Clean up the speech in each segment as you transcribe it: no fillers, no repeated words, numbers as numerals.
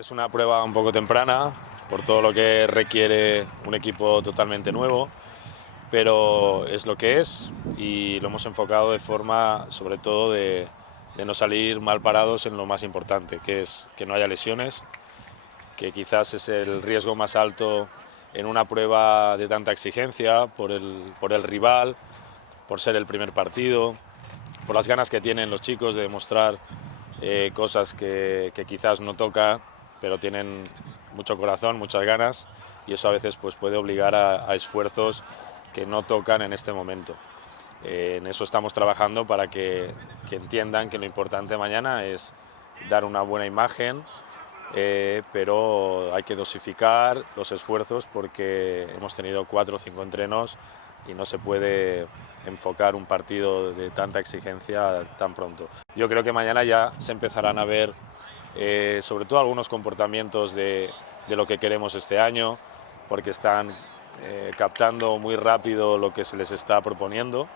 Es una prueba un poco temprana por todo lo que requiere un equipo totalmente nuevo, pero es lo que es y lo hemos enfocado de forma sobre todo de no salir mal parados en lo más importante, que es que no haya lesiones, que quizás es el riesgo más alto en una prueba de tanta exigencia por el rival, por ser el primer partido, por las ganas que tienen los chicos de demostrar cosas que quizás no toca, pero tienen mucho corazón, muchas ganas, y eso a veces pues, puede obligar a esfuerzos que no tocan en este momento. En eso estamos trabajando para que entiendan que lo importante mañana es dar una buena imagen, pero hay que dosificar los esfuerzos porque hemos tenido 4 o 5 entrenos y no se puede enfocar un partido de tanta exigencia tan pronto. Yo creo que mañana ya se empezarán a ver sobre todo algunos comportamientos de lo que queremos este año, porque están captando muy rápido lo que se les está proponiendo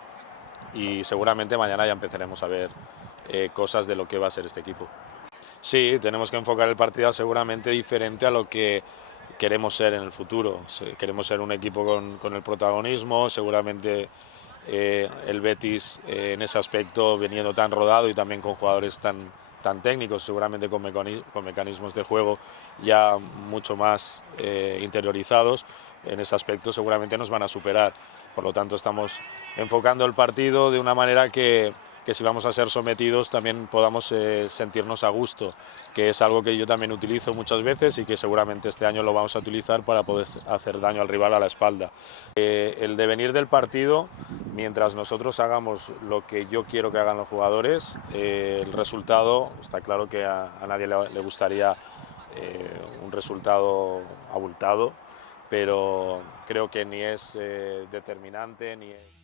y seguramente mañana ya empezaremos a ver cosas de lo que va a ser este equipo. Sí, tenemos que enfocar el partido seguramente diferente a lo que queremos ser en el futuro. Queremos ser un equipo con el protagonismo, seguramente el Betis en ese aspecto veniendo tan rodado y también con jugadores tan técnicos, seguramente con mecanismos de juego ya mucho más interiorizados, en ese aspecto seguramente nos van a superar. Por lo tanto, estamos enfocando el partido de una manera que si vamos a ser sometidos también podamos sentirnos a gusto, que es algo que yo también utilizo muchas veces y que seguramente este año lo vamos a utilizar para poder hacer daño al rival a la espalda. El devenir del partido, mientras nosotros hagamos lo que yo quiero que hagan los jugadores, el resultado, está claro que a nadie le gustaría un resultado abultado, pero creo que ni es determinante ni es...